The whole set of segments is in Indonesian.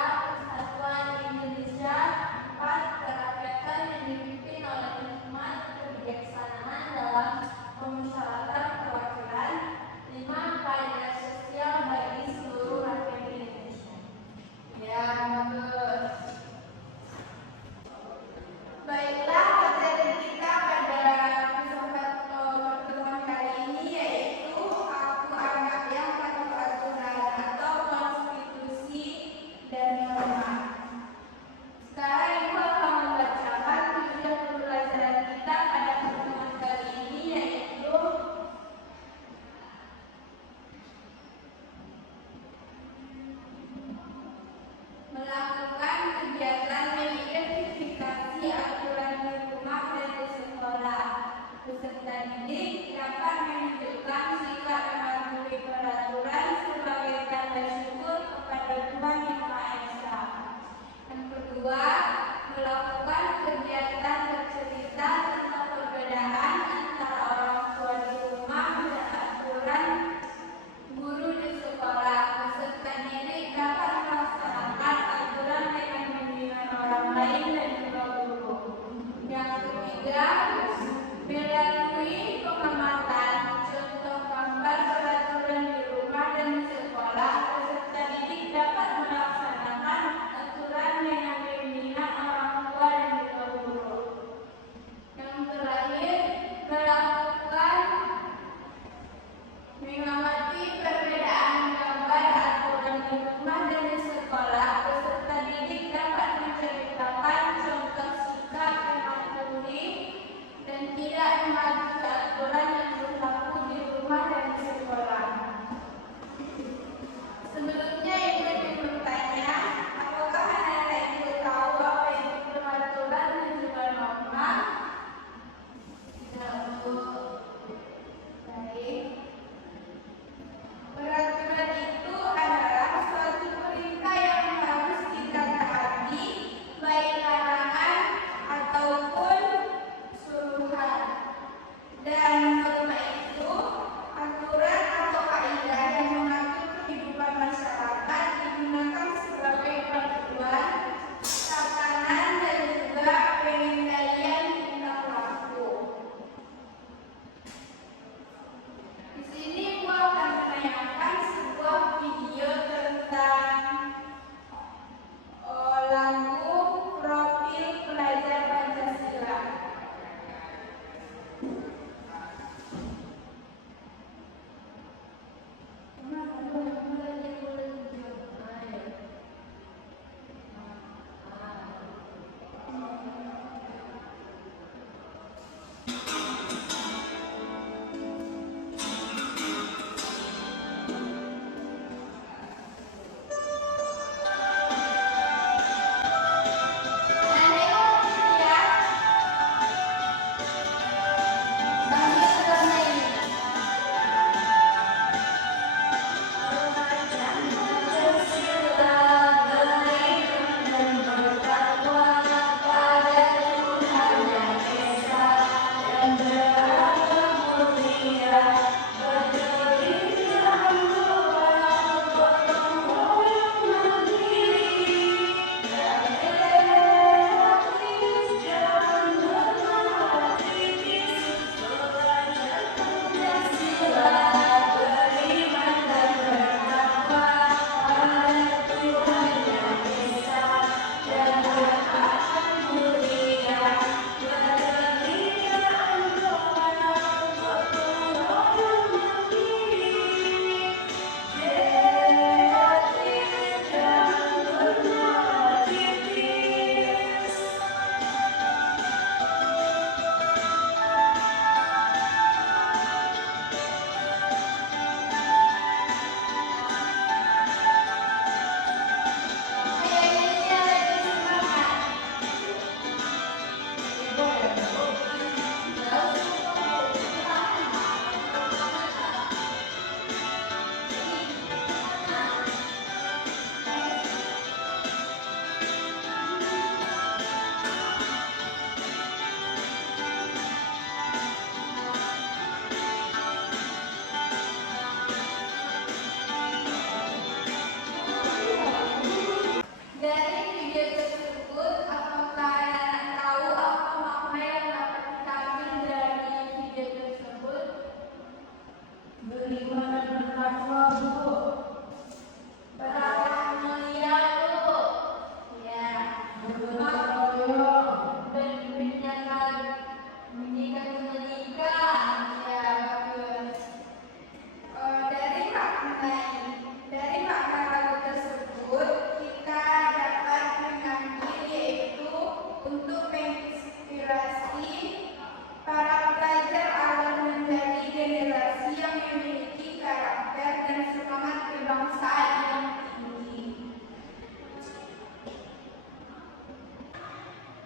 Persatuan Indonesia, 4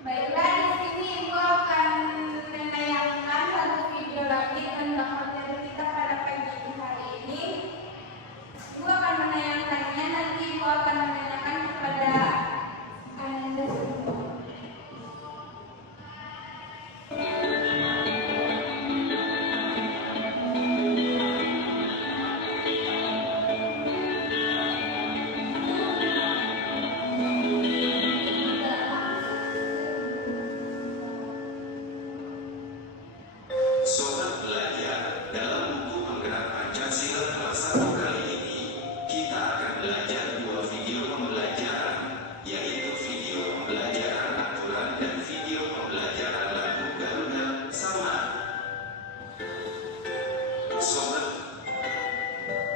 Baiklah, di sini Ibu akan menayangkan satu video lagi tentang materi kita pada pagi hari ini. Ibu akan menayangkannya, nanti Ibu akan menanyakan kepada Anda semua. Sobat belajar, dalam buku penggerak Pancasila kelas 1 kali ini, kita akan belajar dua video pembelajaran, yaitu video pembelajaran aturan dan video pembelajaran lagu Garuda Sama. Sobat,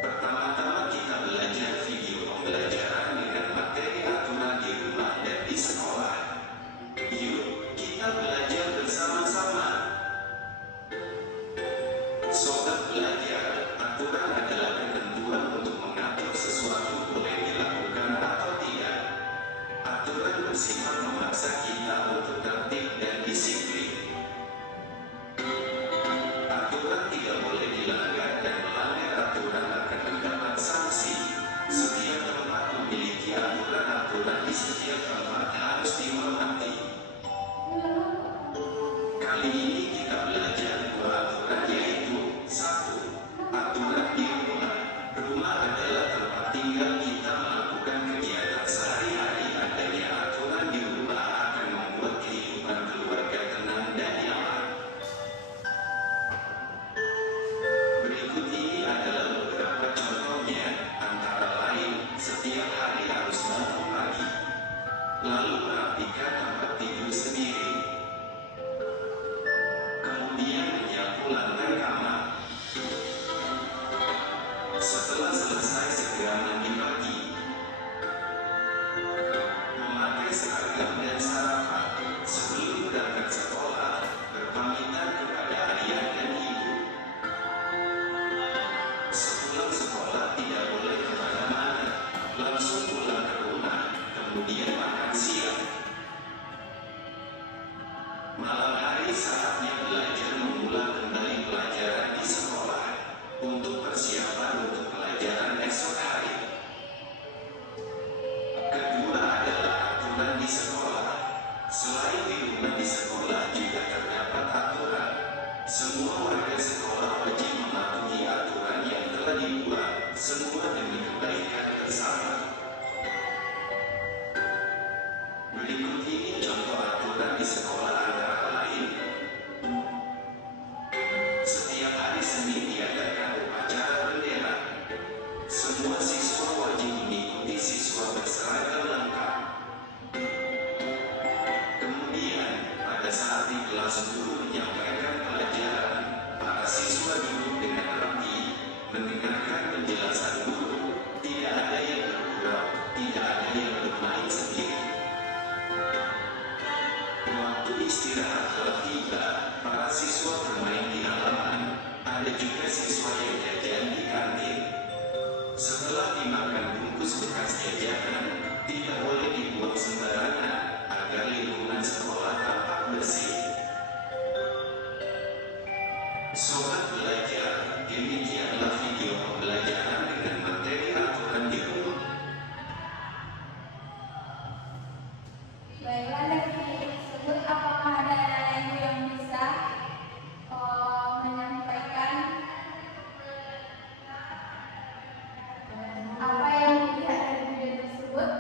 pertama-tama kita belajar video pembelajaran dengan materi aturan di rumah dan di sekolah. Yuk, kita belajar bersama-sama. Sobat belajar, aturan adalah ketentuan untuk mengatur sesuatu boleh dilakukan atau tidak. Aturan bersifat memaksa kita untuk tertib dan disiplin. Aturan tidak boleh dilanggar dan melanggar aturan akan mendapat sanksi. Setiap tempat memiliki aturan-aturan di setiap tempat harus dihormati. Kali ini kita belajar dua aturan, yaitu 1. Aturan di rumah. Rumah adalah tempat tinggal kita melakukan kegiatan sehari-hari. Adanya aturan di rumah akan membuat kehidupan keluarga tenang dan nyaman. Berikut ini adalah beberapa contohnya, antara lain, setiap hari harus bangun pagi, lalu merapikan tempat tidur sendiri, kemudian menyapu lantai kamar. Setelah selesai segera mandi pagi, memakai seragam dan sarapan. Sebelum berangkat sekolah, berpamitan kepada ayah dan ibu. Sepulang sekolah tidak boleh kemana-mana, langsung pulang ke rumah, kemudian makan siang. Malam hari saatnya belajar memulai kembali pelajaran di sekolah, untuk persiapan untuk pelajaran esok hari. Kedua adalah aturan di sekolah. Selain di rumah, di sekolah juga terdapat aturan. Semua warga sekolah wajib mematuhi aturan yang telah dibuat, semua demi kebaikan bersama. Berikut ini contoh aturan di sekolah antara lain. Setiap hari Senin diadakan upacara bendera. Semua siswa wajib mengikuti, siswa berseragam lengkap. Kemudian, pada saat di kelas guru menyampaikan pelajaran, para siswa duduk dengan rapi, mendengarkan penjelasan guru. Tidak ada yang bergurau, tidak ada yang bermain sendiri. Waktu istirahat telah tiba, para siswa bermain di halaman. Ada juga siswa yang jajan di kantin. Setelah dimakan bungkus bekas jajanan, tidak boleh dibuang sembarangan, agar lingkungan sekolah tampak bersih. Sobat belajar, demikianlah video pembelajaran dengan materi aturan di rumah. Baiklah, dari video tersebut apakah ada anak ibu yang bisa menyampaikan apa yang dilihat dari video tersebut?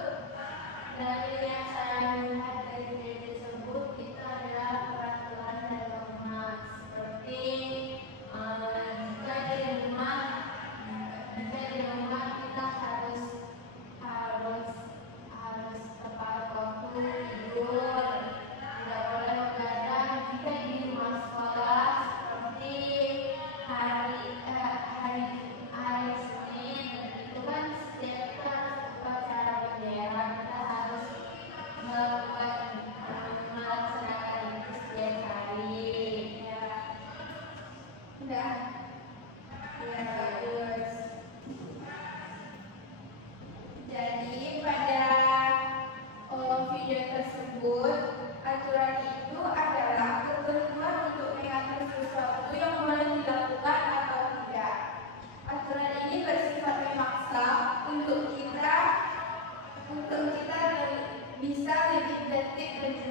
Dari yang saya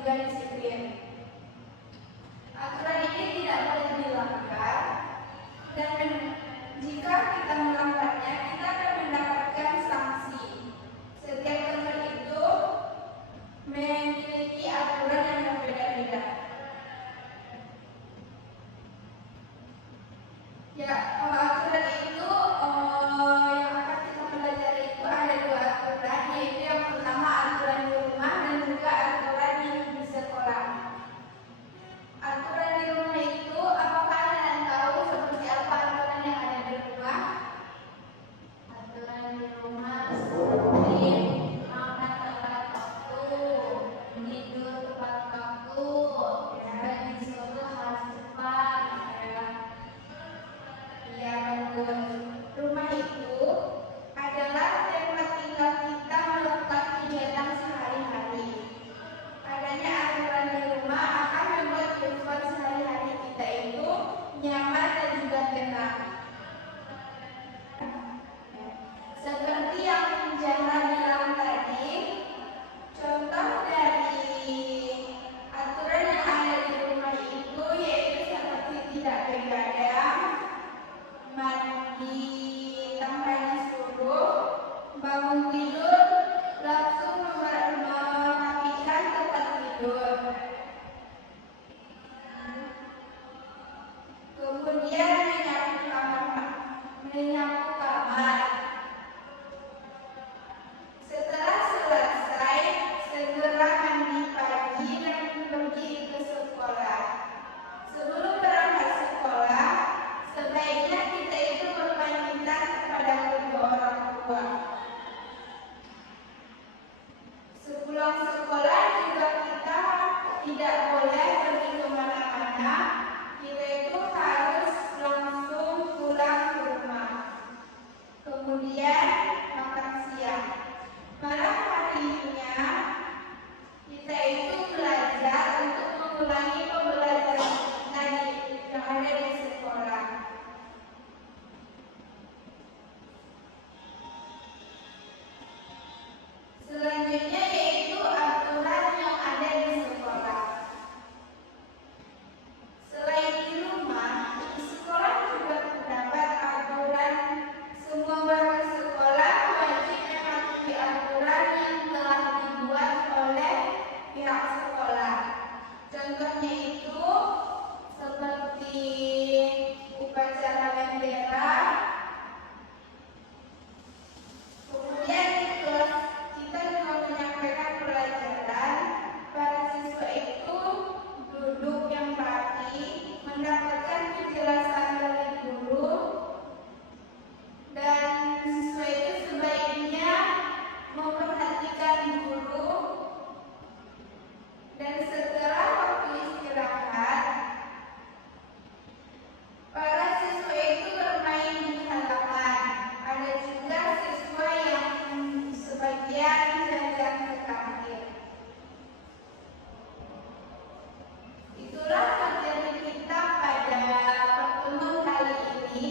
juga disiplin. Aturan ini tidak boleh dilanggar, dan jika kita melanggarnya, kita akan mendapatkan sanksi. Setiap tempat itu memiliki aturan yang berbeda-beda. Ya, aturan itu yang akan kita pelajari itu ada 2 aturan, yaitu yang pertama aturan di rumah dan juga aturan yang di sekolah. Aturan di rumah itu, apakah kalian tahu seperti apa aturan yang ada di rumah? Aturan di rumah seperti makan tepat waktu, tidur tepat waktu, dan disuruh harus cepat. Ya, betul. Rumah itu adalah tempat tinggal kita melakukan kegiatan sehari-hari. Adanya aturan di rumah akan membuat kehidupan sehari-hari kita itu nyaman dan juga tenang. Seperti yang Jana bilang tadi, contoh dari aturan yang ada di rumah itu yaitu seperti tidak begadang, mandi tanpa disuruh, bangun tidur langsung merapikan tempat tidur. Kemudian menyapu kamar. Setelah selesai, segera mandi pagi dan pergi ke sekolah. Sebelum berangkat sekolah, sebaiknya kita itu berpamitan kepada kedua orang tua. Sepulang sekolah juga kita tidak boleh pergi kemana-mana. Kita itu harus langsung pulang ke rumah. Kemudian makan siang. Malam harinya kita itu belajar untuk mengulangi pembelajaran tadi yang ada di sekolah. Selanjutnya yaitu aturan yang ada di sekolah. Selain di rumah, di sekolah juga terdapat aturan. Semua warga sekolah wajib mematuhi aturan yang telah dibuat oleh pihak sekolah. Contohnya itu seperti upacara bendera. Kemudian di kelas kita juga menyampaikan pelajaran. Para siswa itu duduk yang rapi, mendapatkan penjelasan dari guru, dan siswa itu sebaiknya memperhatikan guru. Dan setelah waktu istirahat, para siswa itu bermain di halaman. Ada juga siswa yang sebagian jalan ke kantin. Itulah materi kita pada pertemuan kali ini.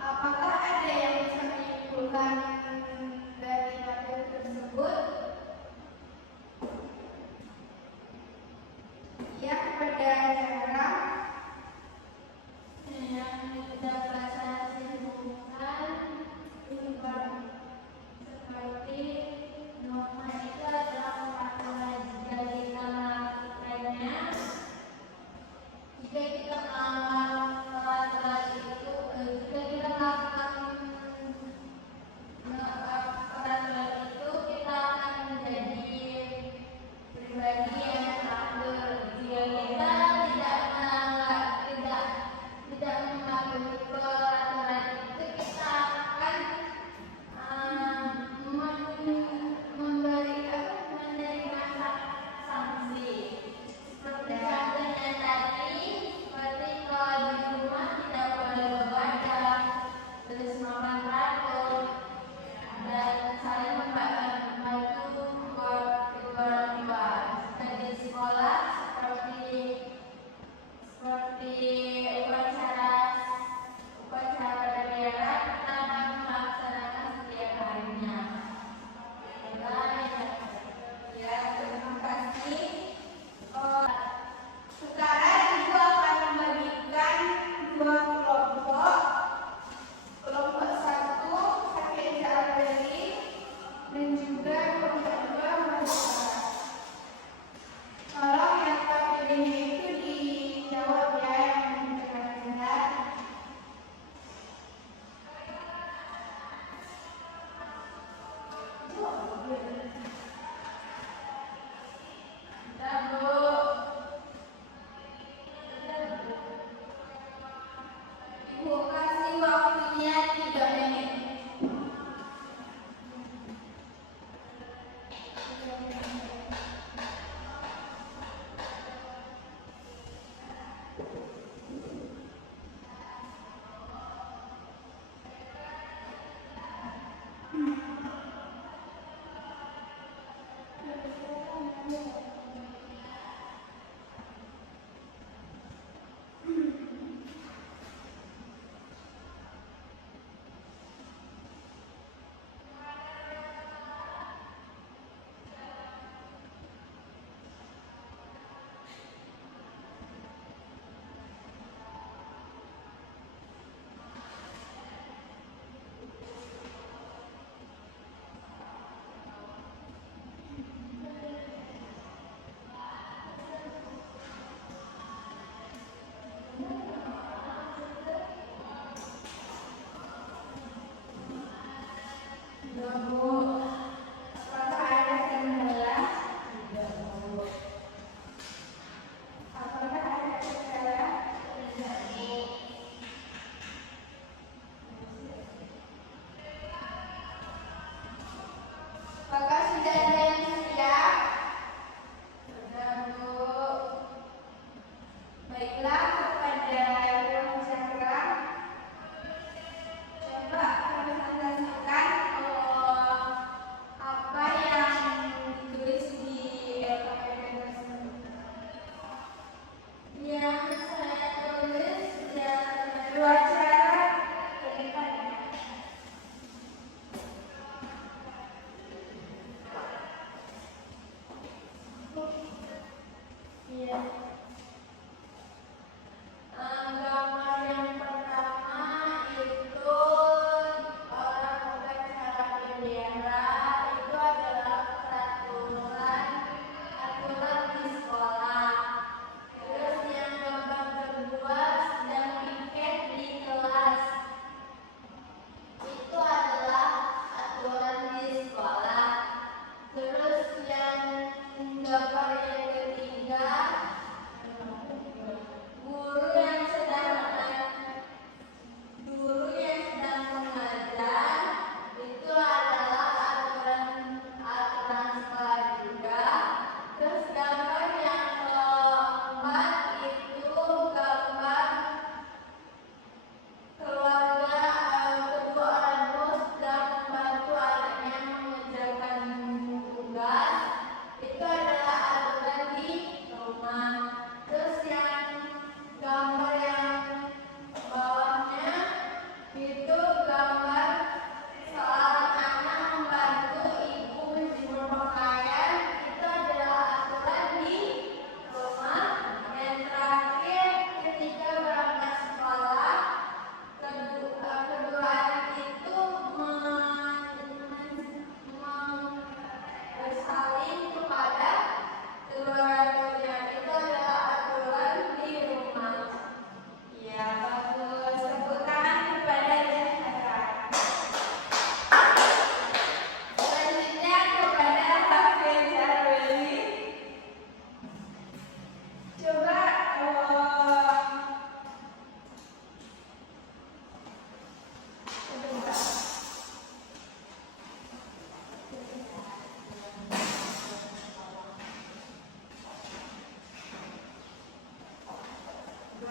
Apakah ada yang bisa menyimpulkan dari materi tersebut? Ya, pada cara yang kita pelajari hubungan seperti norma itu adalah aturan. Jika kita melakukannya, jika kita melakukan itu, jika kita melakukan peraturan itu, kita akan menjadi pribadi yang teratur. Jika kita tidak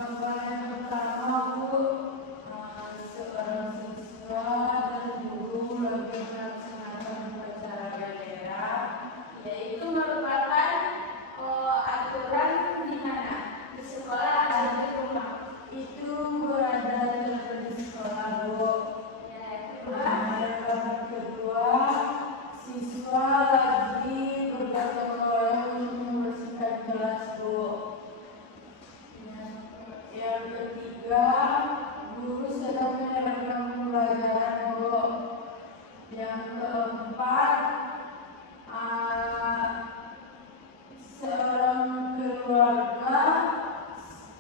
Gambaran pertama Bu, seorang siswa dan guru lagi melaksanakan upacara bendera, yaitu merupakan aturan di mana di sekolah dan di rumah. Itu berada di sekolah Bu. Kedua, siswa lagi bergotong royong untuk membersihkan kelas Bu. Yang ketiga, guru sedang menerangkan pembelajaran Bu. Yang keempat, seorang keluarga,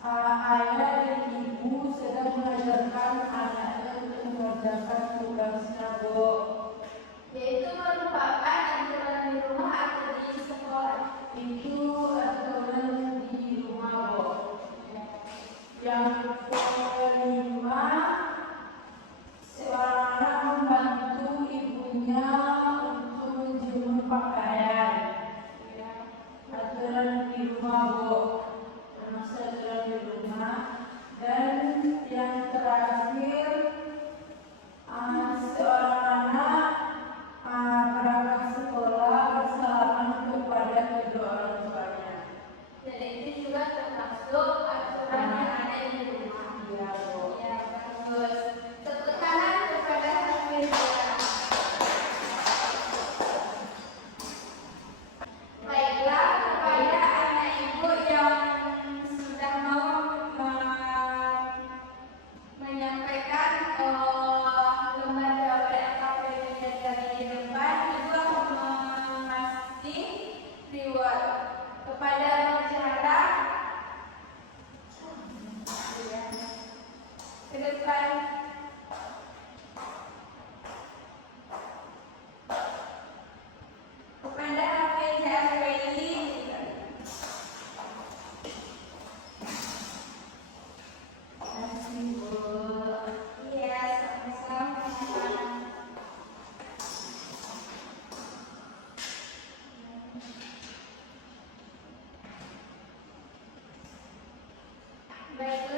ayah dan ibu sedang mengajarkan anaknya untuk mengerjakan tugasnya Bu. Yaitu merupakan aturan di rumah atau di sekolah. Itu aturan di rumah Bu. Yang kelima, seorang anak membantu ibunya untuk menjemur pakaian. Aturan di rumah Bu, termasuk aturan di rumah. Dan yang terakhir, seorang anak berangkat sekolah bersalaman kepada kedua orang tuanya. Dan itu juga termasuk aturan yang ada di rumah. Ya Bu. Ya bagus. Tepuk tangan kepada Alhamdulillah. Baiklah, kepada anak ibu yang sudah mau menyampaikan lembar jawaban LKPD dari depan, ibu akan mengasih reward kepada bicara ke depan. Kepada Afeja Feli. Terima Bu. Iya, sama-sama. Baiklah.